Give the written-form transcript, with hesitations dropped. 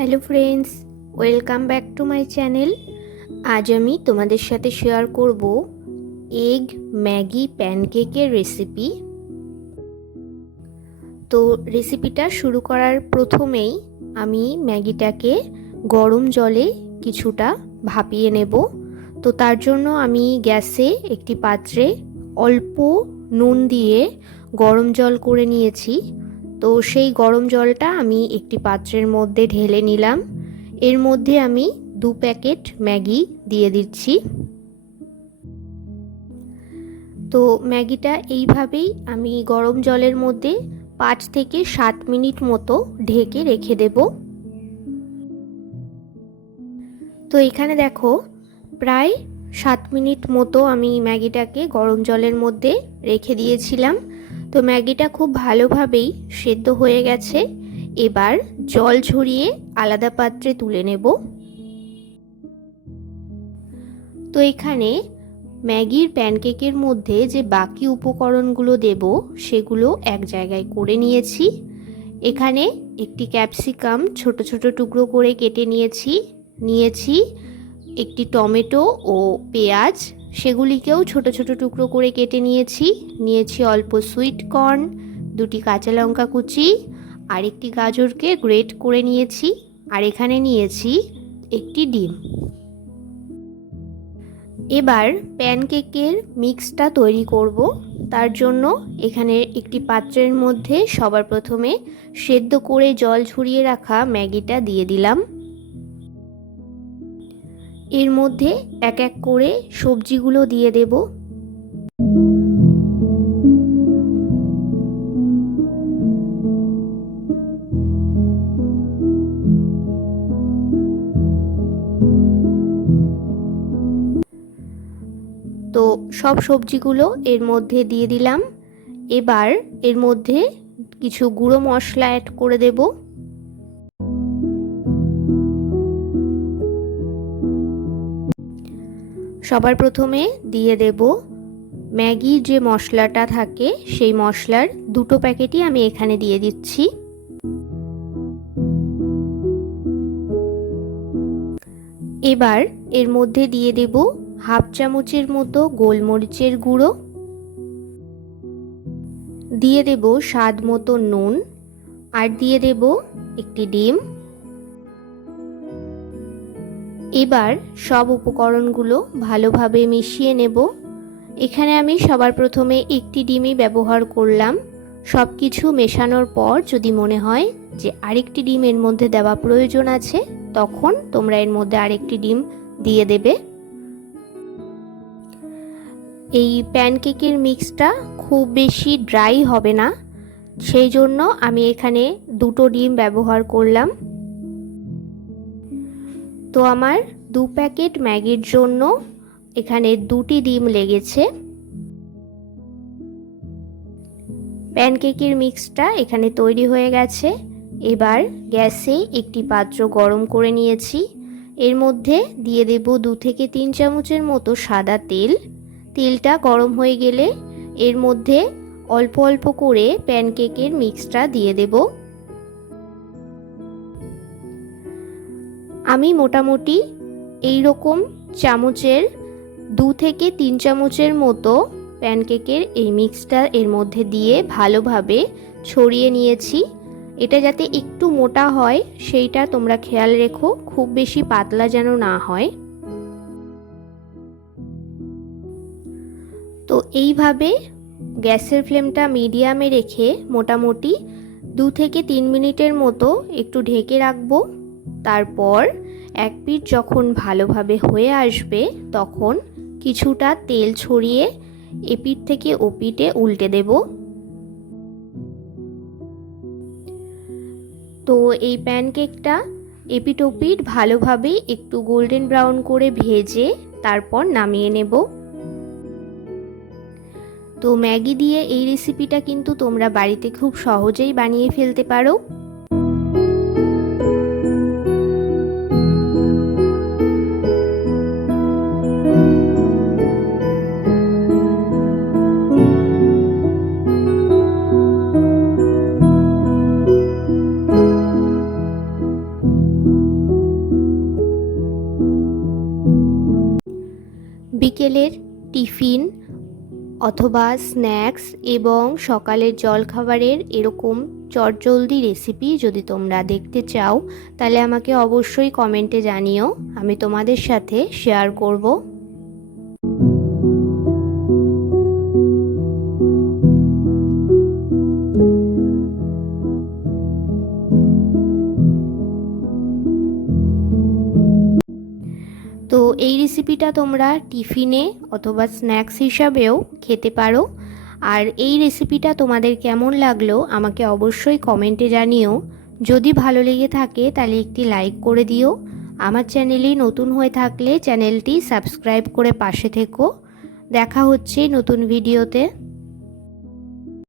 Hello friends, welcome back to my channel. আজ আমি তোমাদের সাথে শেয়ার করব এগ ম্যাগি প্যানকেকের রেসিপি। তো রেসিপিটা শুরু করার প্রথমেই আমি ম্যাগিটাকে গরম জলে কিছুটা ভাপিয়ে নেব। তো তার জন্য আমি গ্যাসে একটি পাত্রে অল্প নুন দিয়ে গরম জল করে নিয়েছি। তো সেই গরম জলটা আমি একটি পাত্রের মধ্যে ঢেলে নিলাম। এর মধ্যে আমি 2 প্যাকেট ম্যাগি দিয়ে দিচ্ছি। তো ম্যাগিটা এইভাবেই আমি গরম জলের মধ্যে 5 থেকে 7 মিনিট মতো ঢেকে রেখে দেব। তো এখানে দেখো প্রায় 7 মিনিট মতো আমি ম্যাগিটাকে গরম জলের মধ্যে রেখে দিয়েছিলাম। তো ম্যাগিটা খুব ভালোভাবেই সেদ্ধ হয়ে গেছে। এবার জল ঝরিয়ে আলাদা পাত্রে তুলে নেব। তো এখানে ম্যাগির প্যানকেকের মধ্যে যে বাকি উপকরণগুলো দেব সেগুলো এক জায়গায় করে নিয়েছি। এখানে একটি ক্যাপসিকাম ছোট ছোট টুকরো করে কেটে নিয়েছি একটি টমেটো ও পেঁয়াজ, সেগুলিকেও ছোট ছোট টুকরো করে কেটে নিয়েছি অল্প সুইট কর্ন, 2টি কাঁচা লঙ্কা কুচি, আর একটি গাজরকে গ্রেট করে নিয়েছি, আর এখানে নিয়েছি একটি ডিম। এবার প্যানকেকের মিক্সটা তৈরি করব। তার জন্য এখানে একটি পাত্রের মধ্যে সবার প্রথমে সেদ্ধ করে জল ঝরিয়ে রাখা ম্যাগিটা দিয়ে দিলাম। এর মধ্যে এক এক করে সবজিগুলো দিয়ে দেব। তো সব সবজিগুলো এর মধ্যে দিয়ে দিলাম। এবার এর মধ্যে কিছু গুঁড়ো মশলা অ্যাড করে দেব। সবার প্রথমে দিয়ে দেব ম্যাগি যে মশলাটা থাকে সেই মশলার 2টো প্যাকেটই আমি এখানে দিয়ে দিচ্ছি। এবার এর মধ্যে দিয়ে দেব হাফ চামচের মতো গোলমরিচের গুঁড়ো, দিয়ে দেব স্বাদ মতো নুন, আর দিয়ে দেব একটি ডিম। এবার সব উপকরণগুলো ভালোভাবে মিশিয়ে নেব। এখানে আমি সবার প্রথমে একটি ডিমই ব্যবহার করলাম। সব কিছু মেশানোর পর যদি মনে হয় যে আরেকটি ডিম এর মধ্যে দেওয়া প্রয়োজন আছে, তখন তোমরা এর মধ্যে আরেকটি ডিম দিয়ে দেবে। এই প্যানকেকের মিক্সটা খুব বেশি ড্রাই হবে না, সেই জন্য আমি এখানে 2টো ডিম ব্যবহার করলাম। তো আমার 2 প্যাকেট ম্যাগির জন্য এখানে 2টি ডিম লেগেছে। প্যানকেকের মিক্সটা এখানে তৈরি হয়ে গেছে। এবার গ্যাসে একটি পাত্র গরম করে নিয়েছি। এর মধ্যে দিয়ে দেব 2 থেকে 3 চামচের মতো সাদা তেল। তেলটা গরম হয়ে গেলে এর মধ্যে অল্প অল্প করে প্যানকেকের মিক্সটা দিয়ে দেব। আমি মোটামুটি এই রকম চামচের 2 থেকে 3 চামচের মতো প্যানকেকের এই মিক্সটা এর মধ্যে দিয়ে ভালোভাবে ছড়িয়ে নিয়েছি। এটা যাতে একটু মোটা হয় সেইটা তোমরা খেয়াল রেখো, খুব বেশি পাতলা যেন না হয়। তো এইভাবে গ্যাসের ফ্লেমটা মিডিয়ামে রেখে মোটামুটি 2 থেকে 3 মিনিটের মতো একটু ঢেকে রাখবো। তারপর এক পিঠ যখন ভালোভাবে হয়ে আসবে তখন কিছুটা তেল ছড়িয়ে এপিঠ থেকে ওপিঠে উল্টে দেব। তো এই প্যানকেকটা এপিঠ ওপিঠ ভালোভাবে একটু গোল্ডেন ব্রাউন করে ভেজে তারপর নামিয়ে নেব। তো ম্যাগি দিয়ে এই রেসিপিটা কিন্তু তোমরা বাড়িতে খুব সহজেই বানিয়ে ফেলতে পারো। বিকেলের টিফিন অথবা স্ন্যাক্স এবং সকালের জলখাবারের এরকম চটজলদি রেসিপি যদি তোমরা দেখতে চাও তাহলে আমাকে অবশ্যই কমেন্টে জানিও, আমি তোমাদের সাথে শেয়ার করব। তো এই রেসিপিটা তোমরা টিফিনে অথবা স্ন্যাক্স হিসাবেও খেতে পারো। আর এই রেসিপিটা তোমাদের কেমন লাগলো আমাকে অবশ্যই কমেন্টে জানিও। যদি ভালো লেগে থাকে তাহলে একটি লাইক করে দিও। আমার চ্যানেলে নতুন হয়ে থাকলে চ্যানেলটি সাবস্ক্রাইব করে পাশে থেকো। দেখা হচ্ছে নতুন ভিডিওতে।